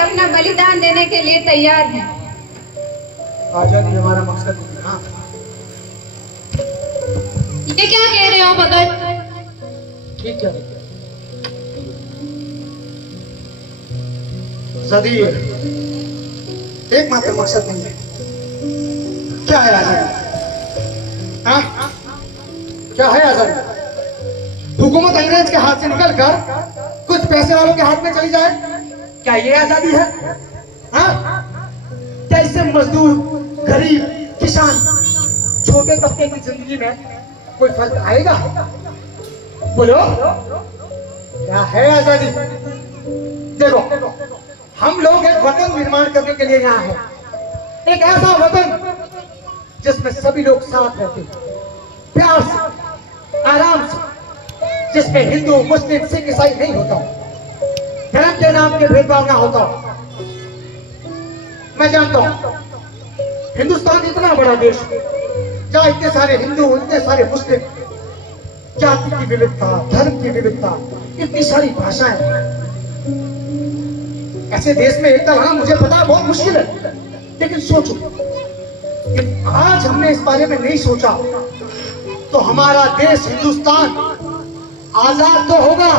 अपना बलिदान देने के लिए तैयार हैं। आजादी हमारा मकसद है। हाँ, ये क्या कह रहे हो भगत? ठीक है, आजादी एकमात्र मकसद नहीं है। क्या है आजादी? हाँ, क्या है आजादी? हुकूमत अंग्रेज के हाथ से निकलकर कुछ पैसे वालों के हाथ में चली जाए, क्या ये आजादी है? हाँ, क्या इससे मजदूर, गरीब, किसान, छोटे तबके की जिंदगी में कोई फर्क आएगा? बोलो, क्या है आजादी? देखो, हम लोग एक वतन निर्माण करने के लिए यहाँ हैं। एक ऐसा वतन जिसमें सभी लोग साथ रहते हैं, प्यार से, आराम से, जिसमें हिंदू, मुस्लिम, सिख, ईसाई नहीं होता, धर्म के नाम के भेदभाव ना होता। मैं जानता हूं हिंदुस्तान इतना बड़ा देश, जहां इतने सारे हिंदू, इतने सारे मुस्लिम, जाति की विविधता, धर्म की विविधता, इतनी सारी भाषाएं, ऐसे देश में एकता लाना मुझे पता है बहुत मुश्किल है, लेकिन सोचो कि आज हमने इस बारे में नहीं सोचा तो हमारा देश हिंदुस्तान आजाद तो होगा,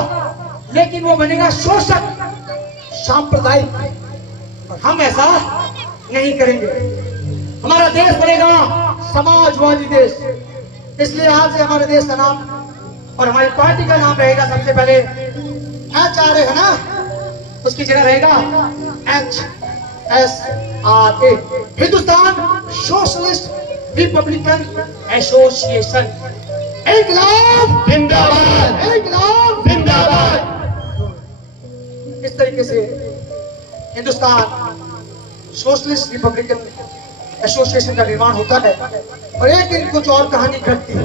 लेकिन वो बनेगा शोषक, सांप्रदायिक। और हम ऐसा नहीं करेंगे। हमारा देश बनेगा समाजवादी देश। इसलिए आज से हमारे देश का नाम और हमारी पार्टी का नाम रहेगा, सबसे पहले HRA है ना, उसकी जगह रहेगा HSRA, Hindustan socialist Republican association. इनकलाब जिंदाबाद, इनकलाब जिंदाबाद। इस तरीके से हिंदुस्तान सोशलिस्ट रिपब्लिकन एसोसिएशन का निर्माण होता है और एक दिन कुछ और कहानी घटती है।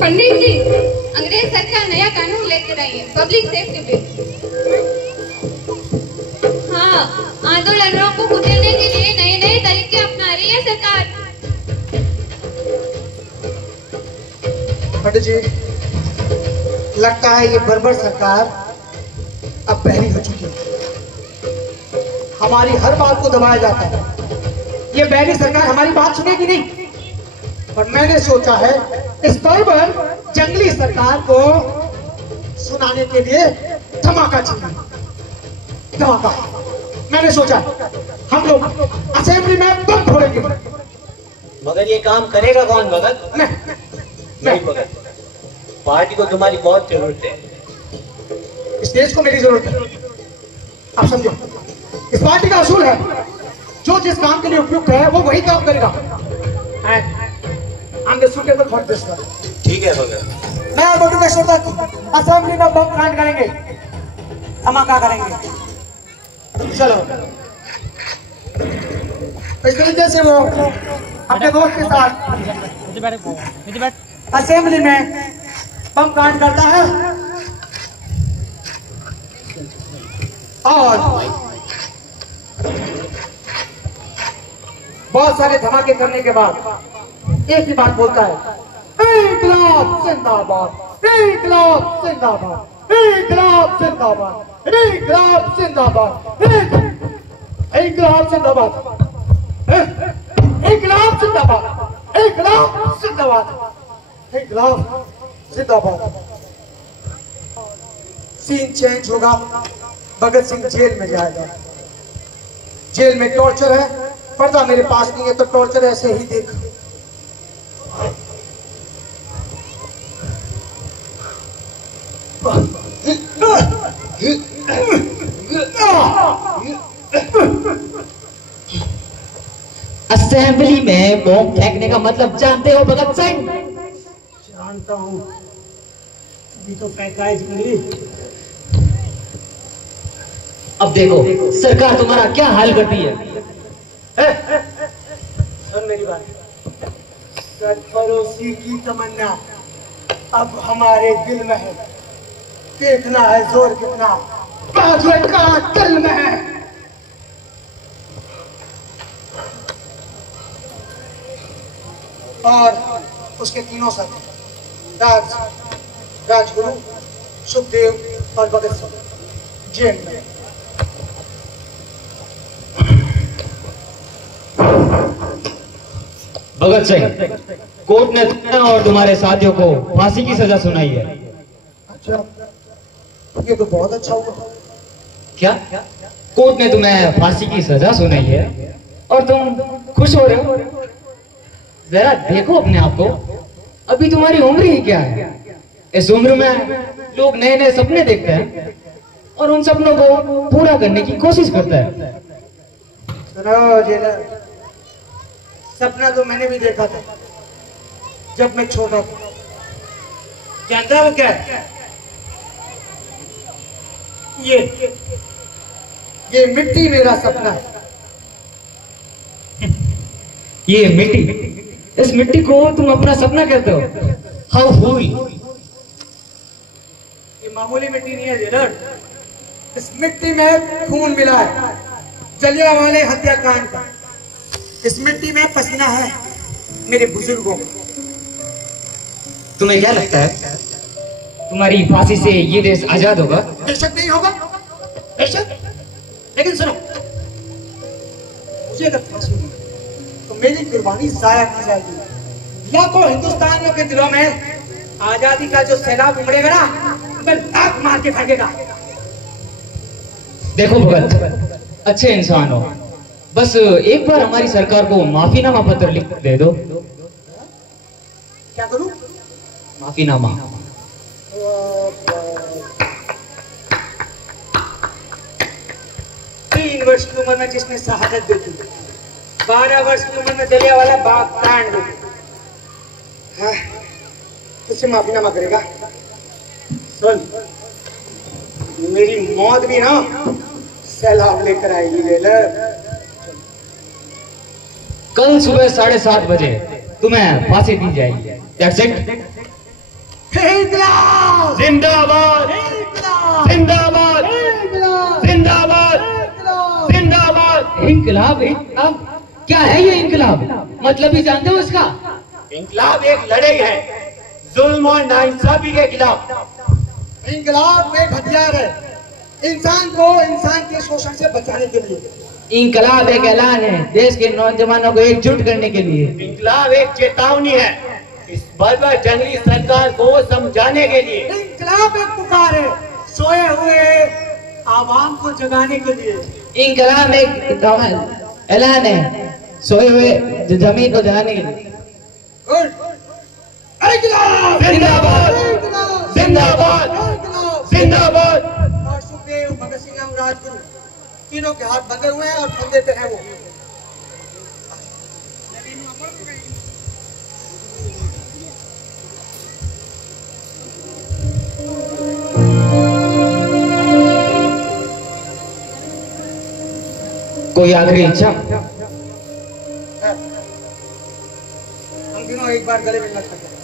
पंडित जी, अंग्रेज सरकार नया कानून लेकर आई है, पब्लिक सेफ्टी बिल। हाँ, आंदोलनों को कुचलने के लिए नए नए तरीके अपना रही है सरकार। पंडित जी, लगता है ये बर्बर सरकार अब बहरी हो चुकी है। हमारी हर बात को दबाया जाता है। ये बहरी सरकार हमारी बात सुनेगी नहीं। और मैंने सोचा है इस बर्बर जंगली सरकार को सुनाने के लिए धमाका चाहिए। धमाका। मैंने सोचा हम लोग असेंबली में बम फोड़ेंगे। मगर ये काम करेगा कौन भगत? नहीं भगत, पार्टी को तुम्हारी बहुत जरूरत है। इस देश को मेरी जरूरत है। आप समझो, इस पार्टी का असूल है जो जिस काम के लिए उपयुक्त है वो वही काम करेगा। ठीक है भगत। मैं और बटू तक असेंबली में बम कांड करेंगे, धमाका करेंगे। चलो, इस तरीके से वो अपने दोस्त के साथ असेंबली में बम कांड करता है और बहुत सारे धमाके करने के बाद एक ही बात बोलता है, इनकलाब जिंदाबाद, इनकलाब जिंदाबाद, इनकलाब जिंदाबाद, इनकलाब जिंदाबाद, इनकलाब जिंदाबाद, इनकलाब जिंदाबाद, इनकलाब जिंदाबाद, इनकलाब जिंदाबाद। सीन चेंज होगा, भगत सिंह जेल में जाएगा। जेल में टॉर्चर है, पर्दा मेरे पास नहीं है तो टॉर्चर ऐसे ही देख। असेंबली में बम फेंकने का मतलब जानते हो भगत सिंह? जानता हूं, अभी तो फेंका है जंगली। अब देखो सरकार तुम्हारा क्या हाल करती है। सुन मेरी बात, सरफरोशी की तमन्ना अब हमारे दिल में है। देखना है जोर कितना बाजुए का दिल में है। और उसके तीनों साथी राजगुरु, सुखदेव और भगत सिंह जेल में। भगत सिंह, कोर्ट ने तुम्हें और तुम्हारे साथियों को फांसी की सजा सुनाई है। अच्छा, ये तो बहुत अच्छा हुआ। क्या? कोर्ट ने तुम्हें फांसी की सजा सुनाई है और तुम खुश हो रहे हो? जरा देखो अपने आप को, अभी तुम्हारी उम्र ही क्या है? इस उम्र में लोग नए नए सपने देखते हैं और उन सपनों को पूरा करने की कोशिश करता है। सुनो जेलर, सपना तो मैंने भी देखा था जब मैं छोटा था। जानता है वो क्या है? ये मिट्टी मेरा सपना है। ये मिट्टी, इस मिट्टी को तुम अपना सपना कहते हो? हाउ फूल! ये मामूली मिट्टी नहीं है जेलर, इस मिट्टी में खून मिला है, जलियांवाले हत्याकांड का। इस मिट्टी में पसीना है मेरे बुजुर्गों का। तुम्हें क्या लगता है तुम्हारी फांसी से ये देश आजाद होगा? बेशक नहीं होगा, बेशक। लेकिन सुनो, मुझे अगर फांसी हुई तो मेरी कुर्बानी जाया की जाएगी। लाखों हिंदुस्तानियों के दिलों में आजादी का जो सैलाब उमड़ेगा ना, मैं लाख मार के फेंकेगा। देखो भगत, अच्छे इंसान हो, बस एक बार हमारी सरकार को माफीनामा पत्र लिख दे दो। क्या करूं? माफीनामा। 3 वर्ष की उम्र में जिसने शहादत दी थी, 12 वर्ष की उम्र में जलियांवाला बाग कांड दी, तुझसे माफीनामा करेगा? सुन, मेरी मौत भी ना सैलाब लेकर आएगी जेलर। कल सुबह 7:30 बजे तुम्हें फांसी दी जाएगी। That's it. इंकलाब! जिंदाबाद! इंकलाब! जिंदाबाद! इंकलाब! जिंदाबाद! इंकलाब! जिंदाबाद! इंकलाब? इंकलाब? क्या है ये इंकलाब? मतलब ही जानते हो इसका? इंकलाब एक लड़ाई है जुल्म और नाइंसाफी के खिलाफ। इंकलाब एक हथियार है इंसान को इंसान के शोषण से बचाने के लिए। इंकलाब एक ऐलान है देश के नौजवानों को एकजुट करने के लिए। इंकलाब एक चेतावनी है इस बर्बर जंगली सरकार को समझाने के लिए। इंकलाब एक पुकार है सोए हुए आवाम को जगाने के लिए। इंकलाब एक ऐलान है सोए हुए जमीन को जगाने के लिए। इंकलाब! जिंदाबाद! इंकलाब! जिंदाबाद! इंकलाब! जिंदाबाद! और सुखदेव, भगत सिंह और राजगुरु तीनों के हाथ बंधे हुए हैं और फंदे पे है वो। कोई आखिरी इच्छा? हम तीनों एक बार गले मिलना चाहते हैं।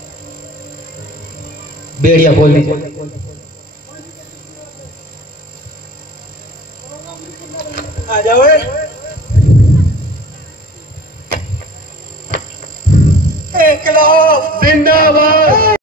बेड़िया बोल दीजिए। आ जाओ। इंकलाब! जिंदाबाद!